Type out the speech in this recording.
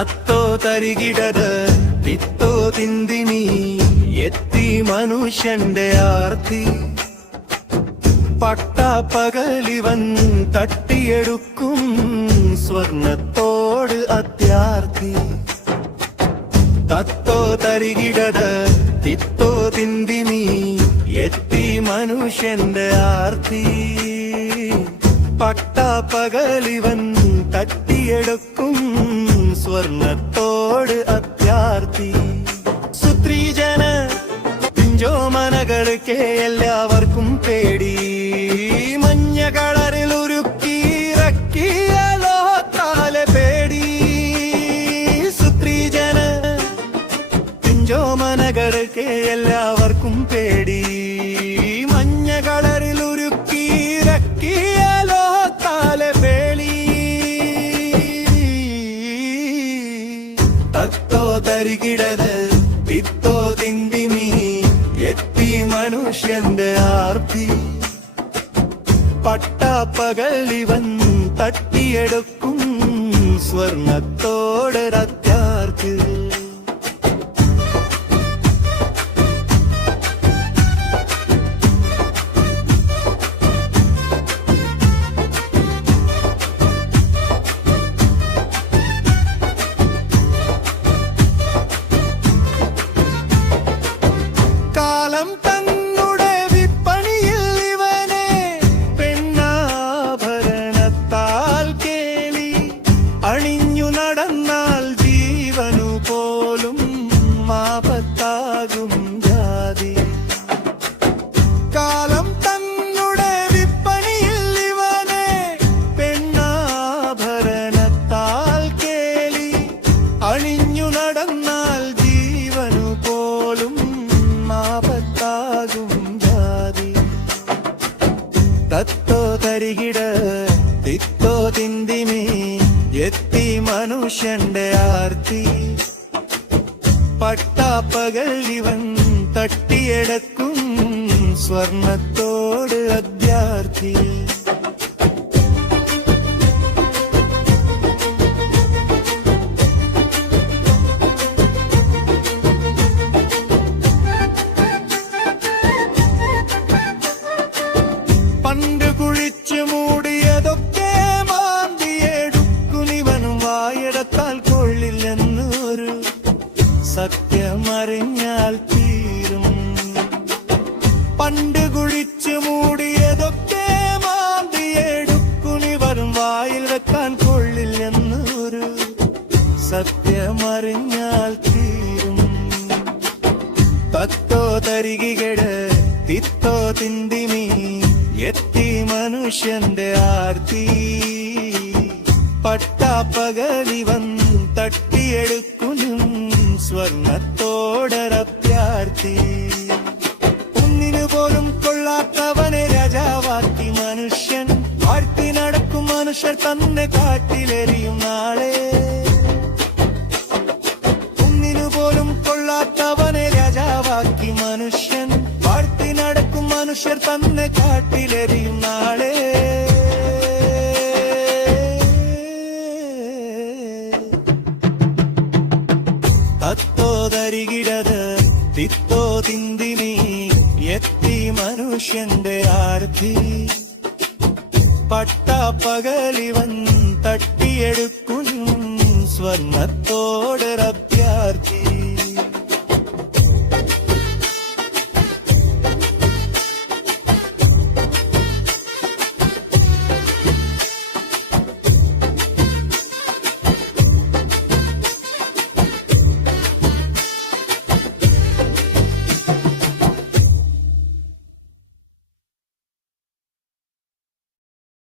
തത്തോ തരികിടത് തിത്തോ തിന്തിനി എത്തി മനുഷ്യന്റെ ആർത്തി പട്ടാപ്പകലിവൻ തട്ടിയെടുക്കും സ്വർണത്തോട് അത്യാർത്തി തത്തോ തരികിടത് തിത്തോ തിന്തിനി എത്തി മനുഷ്യന്റെ ആർത്തി പട്ടാപ്പകലിവൻ തട്ടിയെടുക്കും സ്വർണത്തോട് അത്യാർത്തി സുത്രീജന പിഞ്ചോമനകൾക്ക് എല്ലാവർക്കും പേടി മഞ്ഞ കളറിൽ ഉരുക്കിയിറക്കിയ ലോകത്താലെ പേടി സുത്രീജന പിഞ്ചോമനകൾക്ക് എല്ലാവർക്കും പേടി മഞ്ഞ കളറിൽ ഉരുക്കിയിറക്കിയ ലോകത്താലെ പേടി തത്തോ തരികിടത് തിത്തോ തിന്തിനി എത്തി മനുഷ്യന്റെ ആർത്തി പട്ടാപ്പകലിവൻ തട്ടിയെടുക്കും സ്വർണത്തോടൊരത്യാർത്തി നടന്നാൽ ജീവനു പോലും ആപത്താകും ജാതി കാലം തന്നുടെ വിപ്പണിയിൽ ഇവനെ പെണ്ണാഭരണത്താൽ കേളി അണിഞ്ഞു നടന്നാൽ ജീവനു പോലും ആപത്താകും ജാതി തത്തോ തരികിട തിത്തോ തിന്തിമി എത്തി മനുഷ്യന്റെ ആർത്തി പട്ടാപ്പകലിവൻ തട്ടിയെടുക്കും സ്വർണത്തോട് അത്യാർത്തി പണ്ട് കുഴിച്ചു മൂടിയതൊക്കെ വായെടുത്താൽ കൊള്ളില്ലെന്നൊരു സത്യമറിഞ്ഞാൽ തീരും പണ്ട് കുഴിച്ചു മൂടിയതൊക്കെ മാന്തിയെടുക്കുനിവരും വായിൽ വെക്കാൻ കൊള്ളില്ലെന്നൊരു സത്യമറിഞ്ഞാൽ തീരും തത്തോ തരികികട് തിത്തോ തിന്തിമി എത്തി മനുഷ്യന്റെ ആർത്തി പട്ടാപ്പകലിവൻ തട്ടിയെടുക്കും സ്വർണത്തോടൊരത്യാർത്തി ഒന്നിനു പോലും കൊള്ളാത്തവനെ രാജാവാക്കി മനുഷ്യൻ വാഴ്ത്തി നടക്കും മനുഷ്യർ തന്നെ കാട്ടിലെറിയും നാളെ ഒന്നിനു പോലും കൊള്ളാത്തവനെ രാജാവാക്കി മനുഷ്യൻ വാഴ്ത്തി നടക്കും മനുഷ്യർ തന്നെ കാട്ടിലെറിയും നാളെ തത്തോ തരികിടത് തിത്തോ തിന്തിനി എത്തി മനുഷ്യന്റെ ആർത്തി പട്ടാപ്പകലിവൻ തട്ടിയെടുക്കും സ്വർണത്തോ